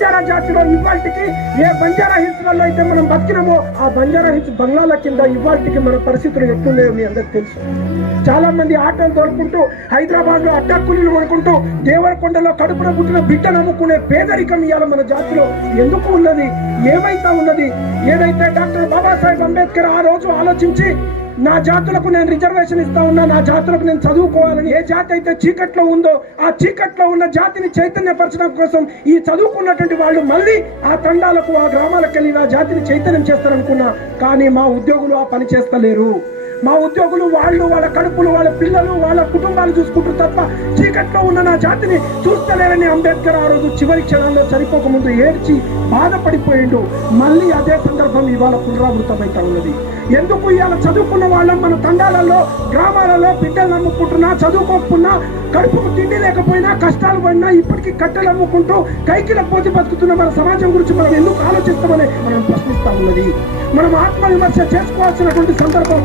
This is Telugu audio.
బంజారా జాతిలో ఇవాళకి ఏ బంజారా హిల్స్లలో అయితే మనం బతికినామో ఆ బంజారా హిల్స్ బంగ్లాల కింద ఇవాళకి మన పరిస్థితులు ఎట్లున్నాయో మీ అందరికి తెలుసు. చాలా మంది ఆటోలు తోలుకుంటూ హైదరాబాద్ లో అడ్డాకులీలు కొనుక్కుంటూ దేవరకొండలో కడుపున పుట్టిన బిడ్డ నమ్ముకునే పేదరికం ఇవాళ మన జాతిలో ఎందుకు ఉన్నది, ఏమైతా ఉన్నది? ఏదైతే డాక్టర్ బాబాసాహెబ్ అంబేద్కర్ ఆ రోజు ఆలోచించి నా జాతులకు నేను రిజర్వేషన్ ఇస్తా ఉన్నా, నా జాతులకు నేను చదువుకోవాలని ఏ జాతి అయితే చీకట్లో ఉందో ఆ చీకట్లో ఉన్న జాతిని చైతన్యపరచడం కోసం ఈ చదువుకున్నటువంటి వాళ్ళు మళ్ళీ ఆ తండాలకు ఆ గ్రామాలకు వెళ్ళి నా జాతిని చైతన్యం చేస్తారనుకున్నా. కానీ మా ఉద్యోగులు ఆ పని చేస్తలేరు. మా ఉద్యోగులు వాళ్ళు వాళ్ళ కడుపులు, వాళ్ళ పిల్లలు, వాళ్ళ కుటుంబాలు చూసుకుంటారు తప్ప చీకట్లో ఉన్న నా జాతిని చూస్తలేరని అంబేద్కర్ ఆ రోజు చివరి క్షణాల్లో చనిపోకముందు ఏడ్చి బాధపడిపోయిండు. మళ్ళీ అదే సందర్భం ఇవాళ పునరావృతమైతా ఉన్నది. ఎందుకు ఇవాళ చదువుకున్న వాళ్ళం మన తండాలలో గ్రామాలలో బిడ్డలు నమ్ముకుంటున్నా, చదువుకోకపోయినా, కడుపుకు తిండి లేకపోయినా, కష్టాలు పడినా ఇప్పటికీ కట్టెలు అమ్ముకుంటూ కైకిల పోతి బతుకుతున్న మన సమాజం గురించి మనం ఎందుకు ఆలోచిస్తామని మనం ప్రశ్నిస్తా ఉన్నది. మనం ఆత్మవిమర్శ చేసుకోవాల్సినటువంటి సందర్భం